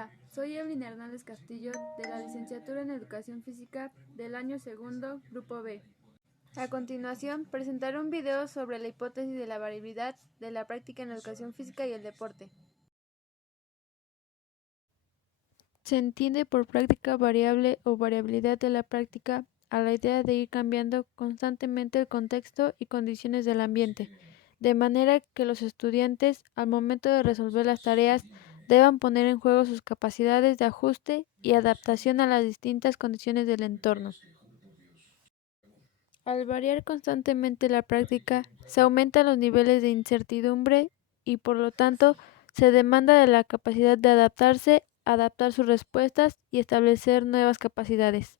Hola, soy Evelyn Hernández Castillo de la Licenciatura en Educación Física del año segundo, Grupo B. A continuación, presentaré un video sobre la hipótesis de la variabilidad de la práctica en educación física y el deporte. Se entiende por práctica variable o variabilidad de la práctica a la idea de ir cambiando constantemente el contexto y condiciones del ambiente, de manera que los estudiantes, al momento de resolver las tareas, deban poner en juego sus capacidades de ajuste y adaptación a las distintas condiciones del entorno. Al variar constantemente la práctica, se aumentan los niveles de incertidumbre y, por lo tanto, se demanda de la capacidad de adaptarse, adaptar sus respuestas y establecer nuevas capacidades.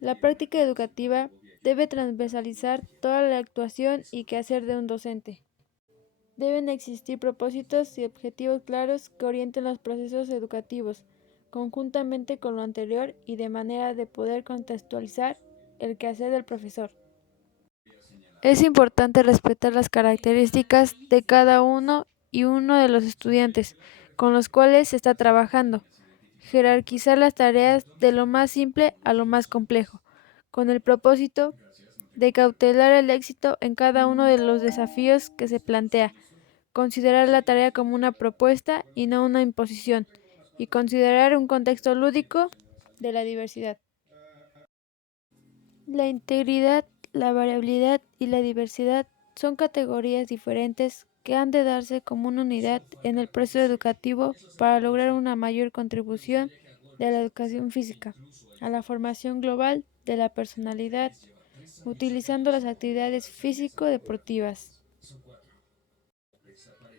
La práctica educativa debe transversalizar toda la actuación y quehacer de un docente. Deben existir propósitos y objetivos claros que orienten los procesos educativos, conjuntamente con lo anterior y de manera de poder contextualizar el quehacer del profesor. Es importante respetar las características de cada uno y uno de los estudiantes con los cuales se está trabajando, jerarquizar las tareas de lo más simple a lo más complejo, con el propósito de cautelar el éxito en cada uno de los desafíos que se plantea, considerar la tarea como una propuesta y no una imposición, y considerar un contexto lúdico de la diversidad. La integridad, la variabilidad y la diversidad son categorías diferentes que han de darse como una unidad en el proceso educativo para lograr una mayor contribución de la educación física a la formación global de la personalidad, utilizando las actividades físico-deportivas.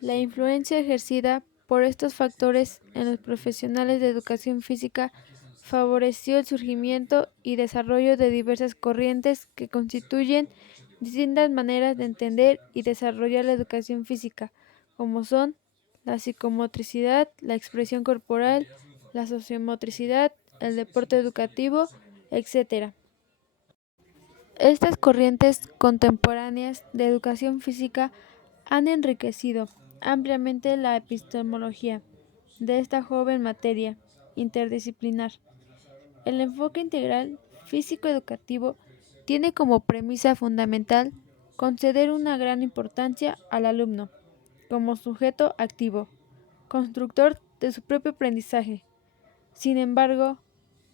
La influencia ejercida por estos factores en los profesionales de educación física favoreció el surgimiento y desarrollo de diversas corrientes que constituyen distintas maneras de entender y desarrollar la educación física, como son la psicomotricidad, la expresión corporal, la sociomotricidad, el deporte educativo, etc. Estas corrientes contemporáneas de educación física han enriquecido ampliamente la epistemología de esta joven materia interdisciplinar. El enfoque integral físico-educativo tiene como premisa fundamental conceder una gran importancia al alumno como sujeto activo, constructor de su propio aprendizaje. Sin embargo,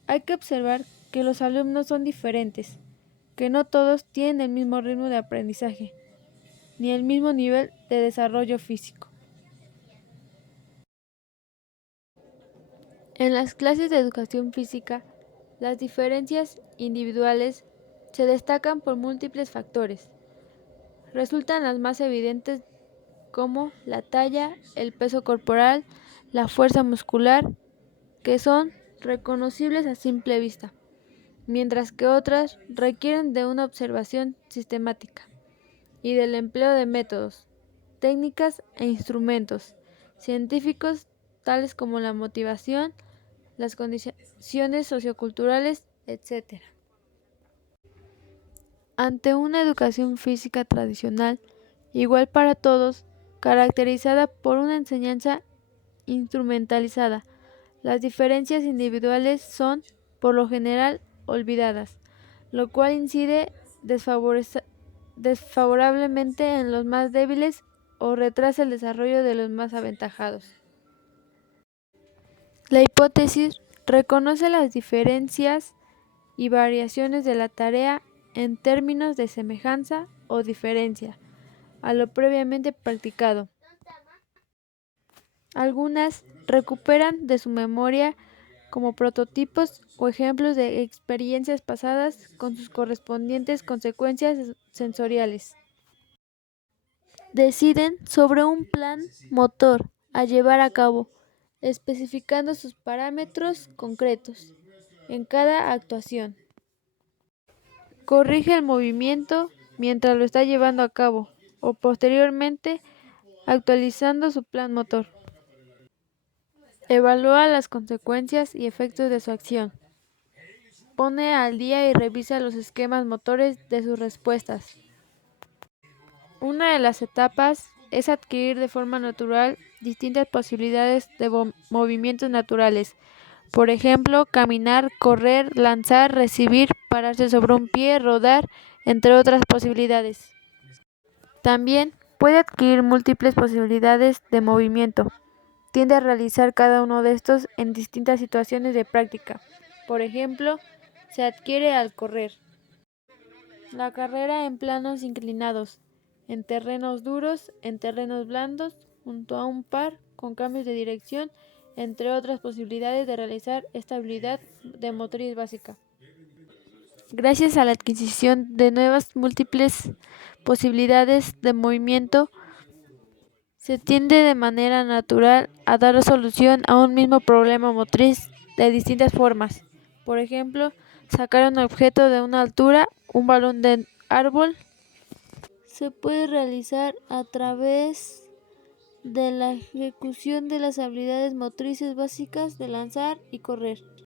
hay que observar que los alumnos son diferentes, que no todos tienen el mismo ritmo de aprendizaje, ni el mismo nivel de desarrollo físico. En las clases de educación física, las diferencias individuales se destacan por múltiples factores. Resultan las más evidentes como la talla, el peso corporal, la fuerza muscular, que son reconocibles a simple vista, mientras que otras requieren de una observación sistemática y del empleo de métodos, técnicas e instrumentos científicos tales como la motivación, las condiciones socioculturales, etc. Ante una educación física tradicional, igual para todos, caracterizada por una enseñanza instrumentalizada, las diferencias individuales son, por lo general, olvidadas, lo cual incide desfavorablemente en los más débiles o retrasa el desarrollo de los más aventajados. La hipótesis reconoce las diferencias y variaciones de la tarea en términos de semejanza o diferencia a lo previamente practicado. Algunas recuperan de su memoria como prototipos o ejemplos de experiencias pasadas con sus correspondientes consecuencias sensoriales. Deciden sobre un plan motor a llevar a cabo, especificando sus parámetros concretos en cada actuación. Corrige el movimiento mientras lo está llevando a cabo o posteriormente actualizando su plan motor. Evalúa las consecuencias y efectos de su acción. Pone al día y revisa los esquemas motores de sus respuestas. Una de las etapas es adquirir de forma natural distintas posibilidades de movimientos naturales. Por ejemplo, caminar, correr, lanzar, recibir, pararse sobre un pie, rodar, entre otras posibilidades. También puede adquirir múltiples posibilidades de movimiento. Tiende a realizar cada uno de estos en distintas situaciones de práctica. Por ejemplo, se adquiere al correr. La carrera en planos inclinados, en terrenos duros, en terrenos blandos, junto a un par, con cambios de dirección, entre otras posibilidades de realizar esta habilidad de motriz básica. Gracias a la adquisición de nuevas múltiples posibilidades de movimiento, se tiende de manera natural a dar solución a un mismo problema motriz de distintas formas. Por ejemplo, sacar un objeto de una altura, un balón de árbol, se puede realizar a través de la ejecución de las habilidades motrices básicas de lanzar y correr.